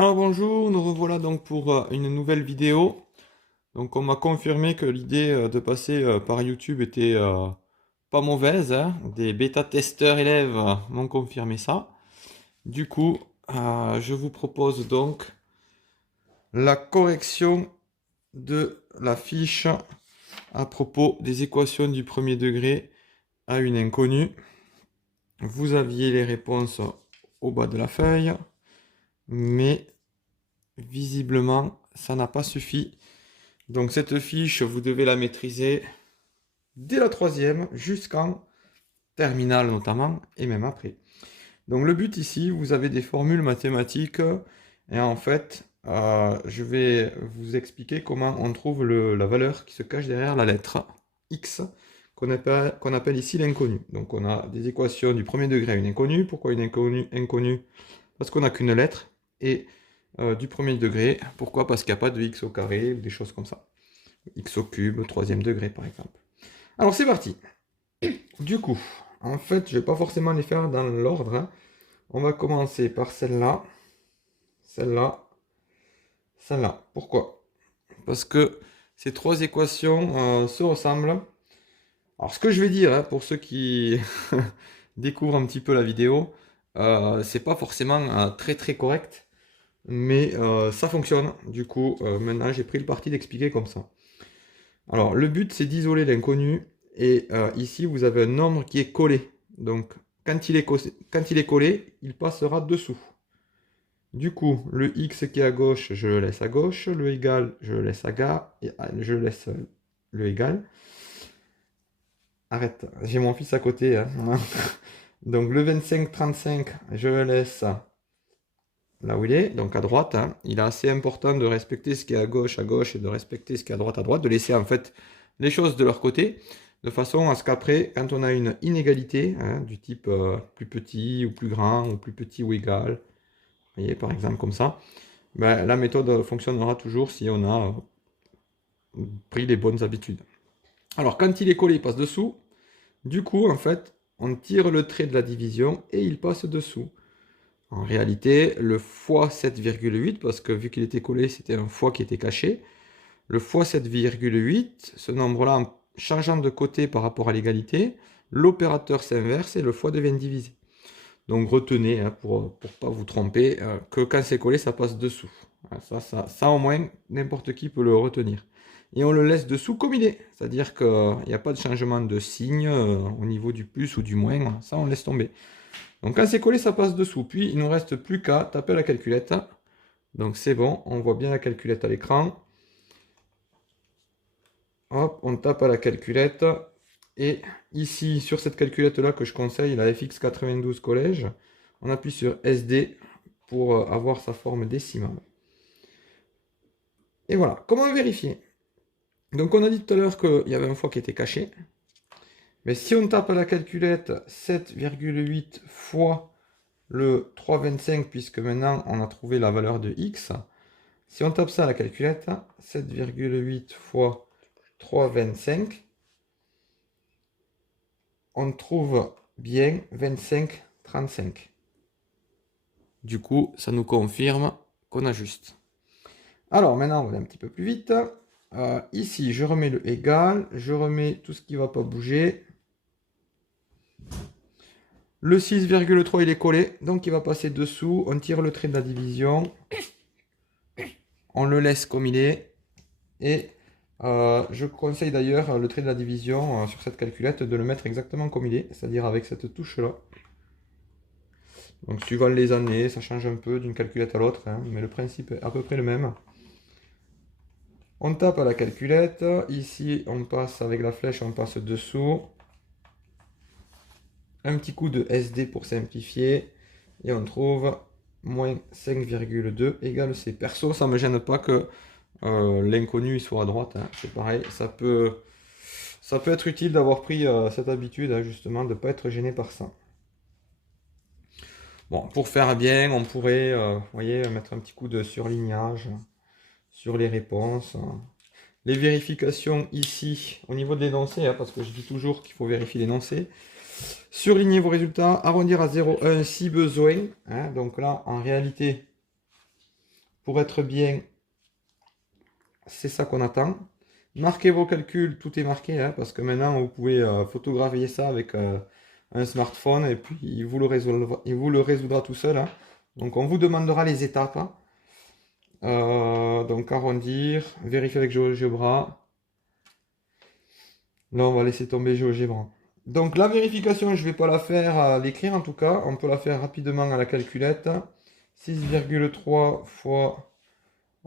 Alors bonjour, nous revoilà donc pour une nouvelle vidéo. Donc on m'a confirmé que l'idée de passer par YouTube était pas mauvaise, hein. Des bêta-testeurs élèves m'ont confirmé ça. Du coup, je vous propose donc la correction de la fiche à propos des équations du premier degré à une inconnue. Vous aviez les réponses au bas de la feuille, mais visiblement ça n'a pas suffi. Donc cette fiche, vous devez la maîtriser dès la troisième jusqu'en terminale notamment, et même après. Donc le but ici, vous avez des formules mathématiques, et en fait, je vais vous expliquer comment on trouve la valeur qui se cache derrière la lettre x, qu'on appelle ici l'inconnu. Donc on a des équations du premier degré à une inconnue. Pourquoi une inconnue? Parce qu'on n'a qu'une lettre. Et du premier degré, pourquoi? Parce qu'il n'y a pas de x au carré, ou des choses comme ça. X au cube, troisième degré par exemple. Alors c'est parti. Du coup, en fait, je ne vais pas forcément les faire dans l'ordre, hein. On va commencer par celle-là, celle-là, celle-là. Pourquoi? Parce que ces trois équations se ressemblent. Alors ce que je vais dire, hein, pour ceux qui découvrent un petit peu la vidéo, c'est pas forcément très très correct, mais ça fonctionne. Du coup, maintenant j'ai pris le parti d'expliquer comme ça. Alors, le but, c'est d'isoler l'inconnu. Et ici, vous avez un nombre qui est collé. Donc, quand il est collé, il passera dessous. Du coup, le x qui est à gauche, je le laisse à gauche. Le égal, je le laisse je laisse le égal. Arrête, j'ai mon fils à côté, hein. Donc, le 25-35, je le laisse là où il est, donc à droite, hein. Il est assez important de respecter ce qui est à gauche, et de respecter ce qui est à droite, de laisser en fait les choses de leur côté, de façon à ce qu'après, quand on a une inégalité, hein, du type plus petit ou plus grand, ou plus petit ou égal, vous voyez, par exemple comme ça, ben, la méthode fonctionnera toujours si on a pris les bonnes habitudes. Alors quand il est collé, il passe dessous. Du coup, en fait, on tire le trait de la division et il passe dessous. En réalité, le fois 7,8, parce que vu qu'il était collé, c'était un fois qui était caché. Le fois 7,8, ce nombre-là, en changeant de côté par rapport à l'égalité, l'opérateur s'inverse et le fois devient divisé. Donc retenez, hein, pour ne pas vous tromper, que quand c'est collé, ça passe dessous. Ça au moins, n'importe qui peut le retenir. Et on le laisse dessous comme il est. C'est-à-dire qu'il n'y a pas de changement de signe au niveau du plus ou du moins. Ça, on laisse tomber. Donc quand c'est collé, ça passe dessous. Puis il ne nous reste plus qu'à taper la calculette. Donc c'est bon, on voit bien la calculette à l'écran. Hop, on tape à la calculette. Et ici, sur cette calculette-là que je conseille, la FX92 Collège, on appuie sur SD pour avoir sa forme décimale. Et voilà, comment vérifier? Donc on a dit tout à l'heure qu'il y avait un fois qui était caché. Mais si on tape à la calculette 7,8 fois le 3,25, puisque maintenant on a trouvé la valeur de x, si on tape ça à la calculette, 7,8 fois 3,25, on trouve bien 25,35. Du coup, ça nous confirme qu'on a juste. Alors maintenant, on va aller un petit peu plus vite. Ici, je remets le égal, je remets tout ce qui ne va pas bouger. Le 6,3, il est collé, donc il va passer dessous. On tire le trait de la division. On le laisse comme il est. Et je conseille d'ailleurs le trait de la division sur cette calculette de le mettre exactement comme il est, c'est-à-dire avec cette touche-là. Donc suivant les années, ça change un peu d'une calculette à l'autre, hein, mais le principe est à peu près le même. On tape à la calculette. Ici, on passe avec la flèche, on passe dessous. Un petit coup de SD pour simplifier. Et on trouve moins 5,2 égale C. Perso, ça ne me gêne pas que l'inconnu soit à droite, hein. C'est pareil, ça peut être utile d'avoir pris cette habitude, hein, justement, de ne pas être gêné par ça. Bon, pour faire bien, on pourrait, voyez, mettre un petit coup de surlignage sur les réponses. Les vérifications ici, au niveau de l'énoncé, hein, parce que je dis toujours qu'il faut vérifier l'énoncé. Surligner vos résultats, arrondir à 0,1 si besoin, hein. Donc là, en réalité, pour être bien, c'est ça qu'on attend. Marquez vos calculs, tout est marqué, hein, parce que maintenant vous pouvez photographier ça avec un smartphone et puis il vous le résoudra tout seul, hein. Donc on vous demandera les étapes, hein. Donc arrondir, vérifier avec GeoGebra. Là on va laisser tomber GeoGebra. Donc la vérification, je ne vais pas la faire à l'écrire en tout cas, on peut la faire rapidement à la calculette. 6,3 fois...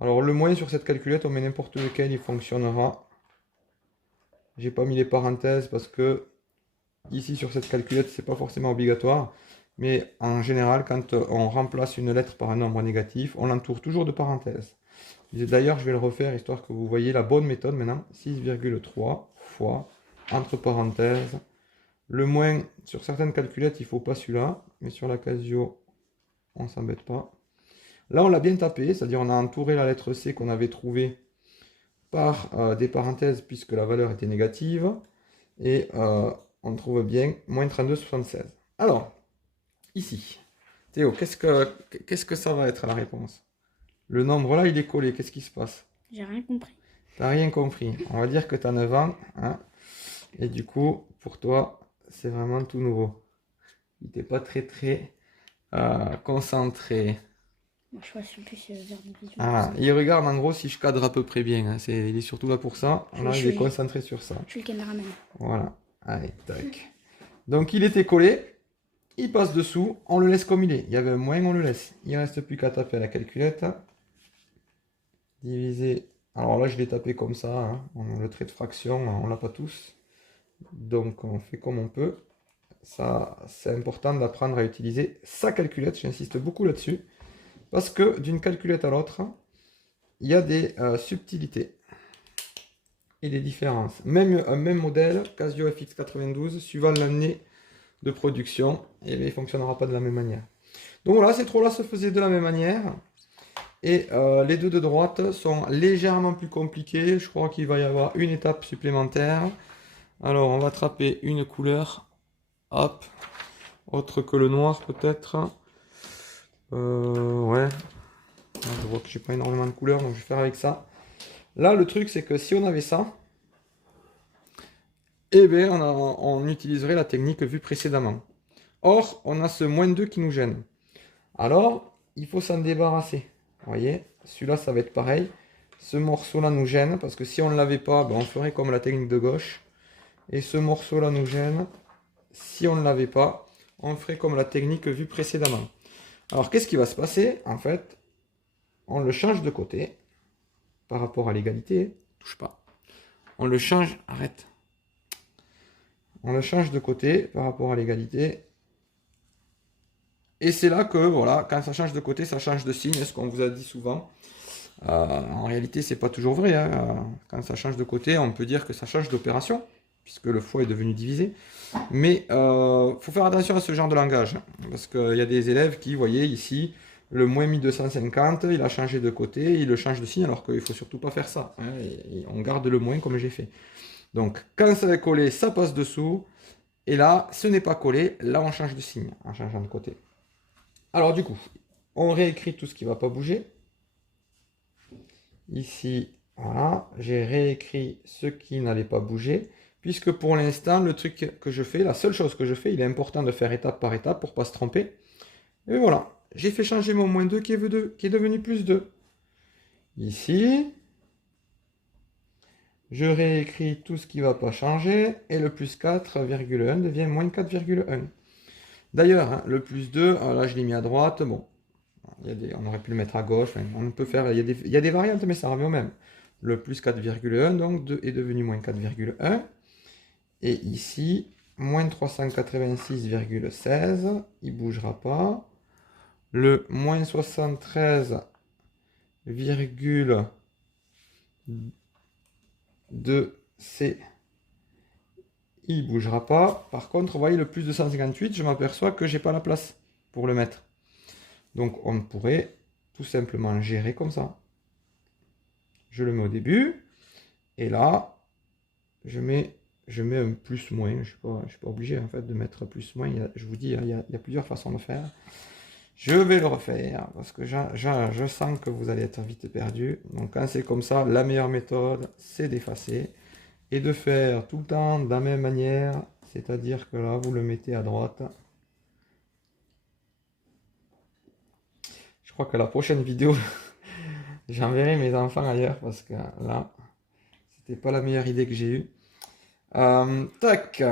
Alors le moins sur cette calculette, on met n'importe lequel, il fonctionnera. J'ai pas mis les parenthèses parce que ici sur cette calculette, c'est pas forcément obligatoire. Mais en général, quand on remplace une lettre par un nombre négatif, on l'entoure toujours de parenthèses. D'ailleurs, je vais le refaire histoire que vous voyez la bonne méthode maintenant. 6,3 fois, entre parenthèses. Le moins, sur certaines calculettes, il ne faut pas celui-là. Mais sur la Casio, on ne s'embête pas. Là, on l'a bien tapé, c'est-à-dire on a entouré la lettre C qu'on avait trouvée par des parenthèses puisque la valeur était négative. Et on trouve bien moins 32,76. Alors, ici, Théo, qu'est-ce que ça va être la réponse? Le nombre là, il est collé, qu'est-ce qui se passe? J'ai rien compris. T'as rien compris. On va dire que tu as 9 ans, hein, et du coup, pour toi, c'est vraiment tout nouveau. Il n'était pas très concentré. Moi, je suis plus vers des vision. Ah, il regarde en gros si je cadre à peu près bien, hein. Il est surtout là pour ça. Là, il est concentré sur ça. Je suis le caméraman. Voilà. Allez, tac. Donc, il était collé. Il passe dessous. On le laisse comme il est. Il y avait un moins, on le laisse. Il ne reste plus qu'à taper à la calculette. Diviser. Alors là, je l'ai tapé comme ça, hein. Le trait de fraction, on l'a pas tous. Donc, on fait comme on peut. Ça, c'est important d'apprendre à utiliser sa calculette. J'insiste beaucoup là-dessus. Parce que d'une calculette à l'autre, il y a des subtilités et des différences. Même un même modèle, Casio FX92, suivant l'année de production, il ne fonctionnera pas de la même manière. Donc voilà, ces trois-là se faisaient de la même manière. Et les deux de droite sont légèrement plus compliqués. Je crois qu'il va y avoir une étape supplémentaire. Alors, on va attraper une couleur. Hop. Autre que le noir, peut-être. Ouais. Je vois que j'ai pas énormément de couleurs, donc je vais faire avec ça. Là, le truc, c'est que si on avait ça, eh bien, on utiliserait la technique vue précédemment. Or, on a ce -2 qui nous gêne. Alors, il faut s'en débarrasser. Vous voyez, celui-là, ça va être pareil. Ce morceau-là nous gêne, parce que si on ne l'avait pas, ben, on ferait comme la technique de gauche. Et ce morceau-là nous gêne. Si on ne l'avait pas, on ferait comme la technique vue précédemment. Alors, qu'est-ce qui va se passer? En fait, on le change de côté par rapport à l'égalité. Touche pas. On le change, arrête. On le change de côté par rapport à l'égalité. Et c'est là que, voilà, quand ça change de côté, ça change de signe, ce qu'on vous a dit souvent. En réalité, c'est pas toujours vrai, hein. Quand ça change de côté, on peut dire que ça change d'opération, puisque le fois est devenu divisé. Mais faut faire attention à ce genre de langage, hein, parce qu'il y a des élèves qui, vous voyez ici, le -1250, il a changé de côté, il le change de signe, alors qu'il ne faut surtout pas faire ça, hein, et on garde le moins comme j'ai fait. Donc, quand ça est collé, ça passe dessous, et là, ce n'est pas collé, là on change de signe, en changeant de côté. Alors du coup, on réécrit tout ce qui ne va pas bouger. Ici, voilà, j'ai réécrit ce qui n'allait pas bouger, puisque pour l'instant, le truc que je fais, la seule chose que je fais, il est important de faire étape par étape pour ne pas se tromper. Et voilà, j'ai fait changer mon -2 qui est devenu +2. Ici, je réécris tout ce qui ne va pas changer, et le +4,1 devient -4,1. D'ailleurs, hein, le +2, là je l'ai mis à droite, bon, on aurait pu le mettre à gauche, enfin, on peut faire, il y a des variantes, mais ça revient au même. Le +4,1, donc est devenu -4,1. Et ici, -386,16, il ne bougera pas. Le -73,2C, il ne bougera pas. Par contre, vous voyez, le +258, je m'aperçois que j'ai pas la place pour le mettre. Donc, on pourrait tout simplement gérer comme ça. Je le mets au début. Et là, je mets un plus-moins. Je ne suis pas obligé en fait de mettre plus-moins. Je vous dis, il y a plusieurs façons de faire. Je vais le refaire parce que je sens que vous allez être vite perdu. Donc quand c'est comme ça, la meilleure méthode, c'est d'effacer et de faire tout le temps de la même manière. C'est-à-dire que là, vous le mettez à droite. Je crois que la prochaine vidéo, j'enverrai mes enfants ailleurs parce que là, c'était pas la meilleure idée que j'ai eue. Tac.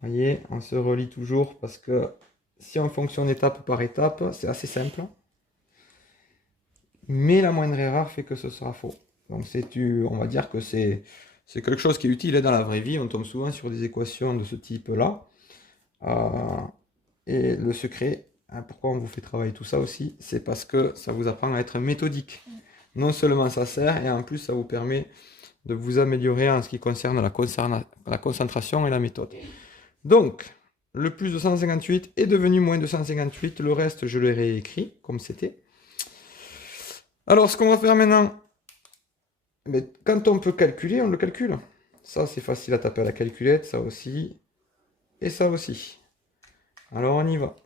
Vous voyez, on se relie toujours parce que si on fonctionne étape par étape, c'est assez simple. Mais la moindre erreur fait que ce sera faux. Donc on va dire que c'est quelque chose qui est utile dans la vraie vie. On tombe souvent sur des équations de ce type-là. Et le secret, hein, pourquoi on vous fait travailler tout ça aussi, c'est parce que ça vous apprend à être méthodique. Non seulement ça sert, et en plus ça vous permet de vous améliorer en ce qui concerne la concentration et la méthode. Donc, le plus de 158 est devenu moins de 158. Le reste, je l'ai réécrit comme c'était. Alors, ce qu'on va faire maintenant, mais quand on peut calculer, on le calcule. Ça, c'est facile à taper à la calculette, ça aussi. Et ça aussi. Alors, on y va.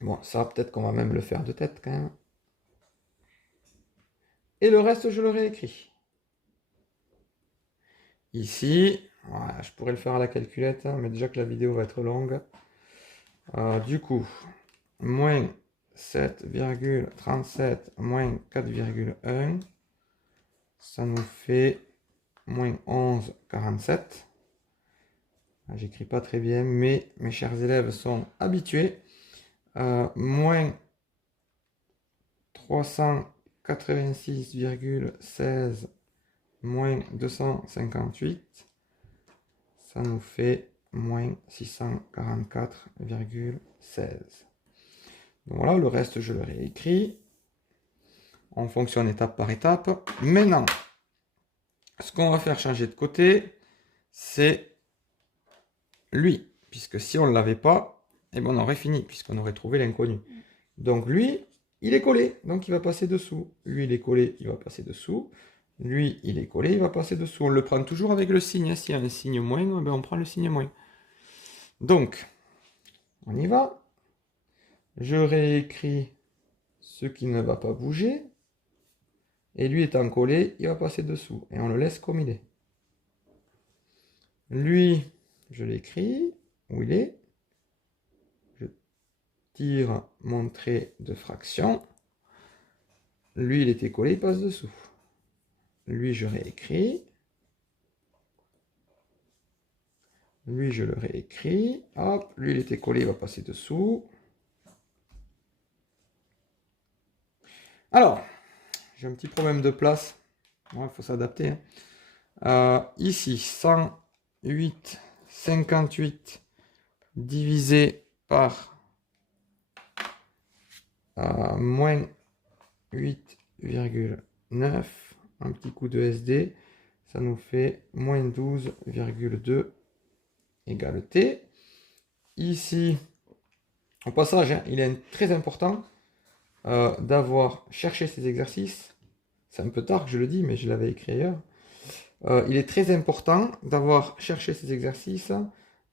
Bon, ça, peut-être qu'on va même le faire de tête quand même. Et le reste, je le réécris. Ici, voilà, je pourrais le faire à la calculette, hein, mais déjà que la vidéo va être longue. Du coup, moins 7,37 moins 4,1, ça nous fait moins 11,47. J'écris pas très bien, mais mes chers élèves sont habitués. Moins 386,16 moins 258, ça nous fait moins 644,16. Donc voilà, le reste je le réécris. On fonctionne étape par étape. Maintenant, ce qu'on va faire changer de côté, c'est lui. Puisque si on ne l'avait pas, eh ben on aurait fini, puisqu'on aurait trouvé l'inconnu. Donc lui, il est collé, donc il va passer dessous. Lui, il est collé, il va passer dessous. Lui, il est collé, il va passer dessous. On le prend toujours avec le signe. S'il y a un signe moins, ben on prend le signe moins. Donc, on y va. Je réécris ce qui ne va pas bouger. Et lui étant collé, il va passer dessous. Et on le laisse comme il est. Lui, je l'écris. Où il est? Je tire mon trait de fraction. Lui, il était collé, il passe dessous. Lui, je réécris. Lui, je le réécris. Hop, lui, il était collé, il va passer dessous. Alors, j'ai un petit problème de place. Il faut s'adapter. Ici, 108,58 divisé par moins 8,9. Un petit coup de SD. Ça nous fait moins 12,2 égale T. Ici, au passage, hein, il est très important d'avoir cherché ces exercices. C'est un peu tard que je le dis, mais je l'avais écrit ailleurs. Il est très important d'avoir cherché ces exercices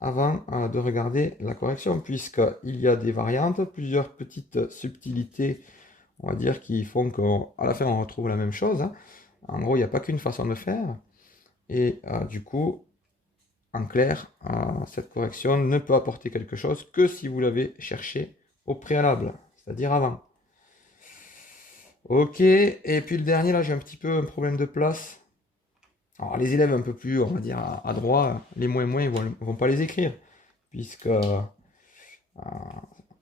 avant de regarder la correction, puisqu'il y a des variantes, plusieurs petites subtilités, on va dire, qui font qu'à la fin on retrouve la même chose. Hein. En gros, il n'y a pas qu'une façon de faire. Et du coup, en clair, cette correction ne peut apporter quelque chose que si vous l'avez cherché au préalable, c'est-à-dire avant. Ok, et puis le dernier, là, j'ai un petit peu un problème de place. Alors, les élèves un peu plus, on va dire, à droite, les moins, ils vont pas les écrire, puisque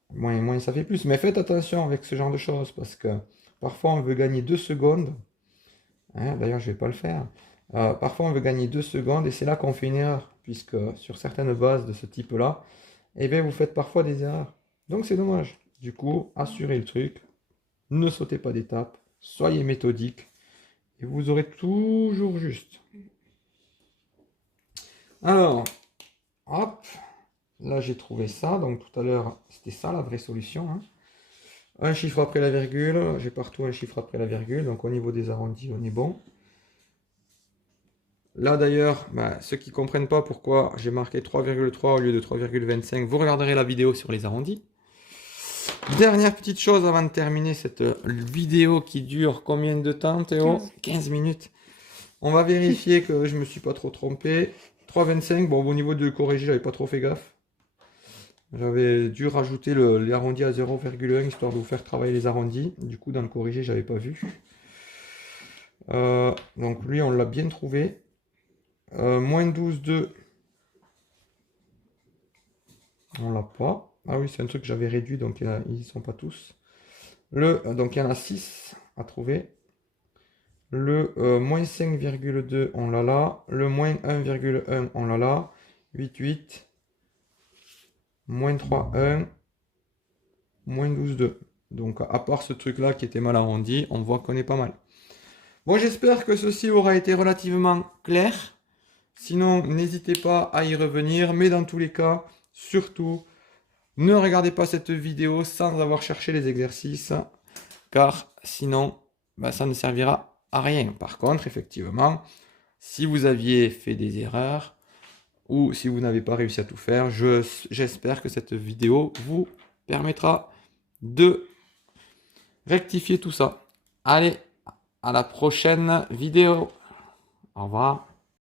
moins, ça fait plus. Mais faites attention avec ce genre de choses, parce que parfois, on veut gagner 2 secondes. Hein, d'ailleurs, je vais pas le faire. Parfois, on veut gagner 2 secondes, et c'est là qu'on fait une erreur, puisque sur certaines bases de ce type-là, eh bien, vous faites parfois des erreurs. Donc, c'est dommage. Du coup, assurez le truc. Ne sautez pas d'étape. Soyez méthodique. Et vous aurez toujours juste. Alors, hop. Là, j'ai trouvé ça. Donc, tout à l'heure, c'était ça la vraie solution. Hein. Un chiffre après la virgule. J'ai partout un chiffre après la virgule. Donc, au niveau des arrondis, on est bon. Là d'ailleurs, ceux qui ne comprennent pas pourquoi j'ai marqué 3,3 au lieu de 3,25, vous regarderez la vidéo sur les arrondis. Dernière petite chose avant de terminer cette vidéo qui dure combien de temps, Théo? 15 minutes. On va vérifier que je me suis pas trop trompé. 3,25, bon, au niveau de corriger, j'avais pas trop fait gaffe. J'avais dû rajouter l'arrondi à 0,1 histoire de vous faire travailler les arrondis. Du coup, dans le corrigé, j'avais pas vu. Donc lui, on l'a bien trouvé. Moins 12,2. On l'a pas. Ah oui, c'est un truc que j'avais réduit, donc ils ne sont pas tous. Donc il y en a 6 à trouver. Le moins 5,2, on l'a là. Le moins 1,1, on l'a là. 8,8. Moins 3,1. Moins 12,2. Donc à part ce truc-là qui était mal arrondi, on voit qu'on est pas mal. Bon, j'espère que ceci aura été relativement clair. Sinon, n'hésitez pas à y revenir. Mais dans tous les cas, surtout, ne regardez pas cette vidéo sans avoir cherché les exercices. Car sinon, ça ne servira à rien. Par contre, effectivement, si vous aviez fait des erreurs ou si vous n'avez pas réussi à tout faire, j'espère que cette vidéo vous permettra de rectifier tout ça. Allez, à la prochaine vidéo. Au revoir.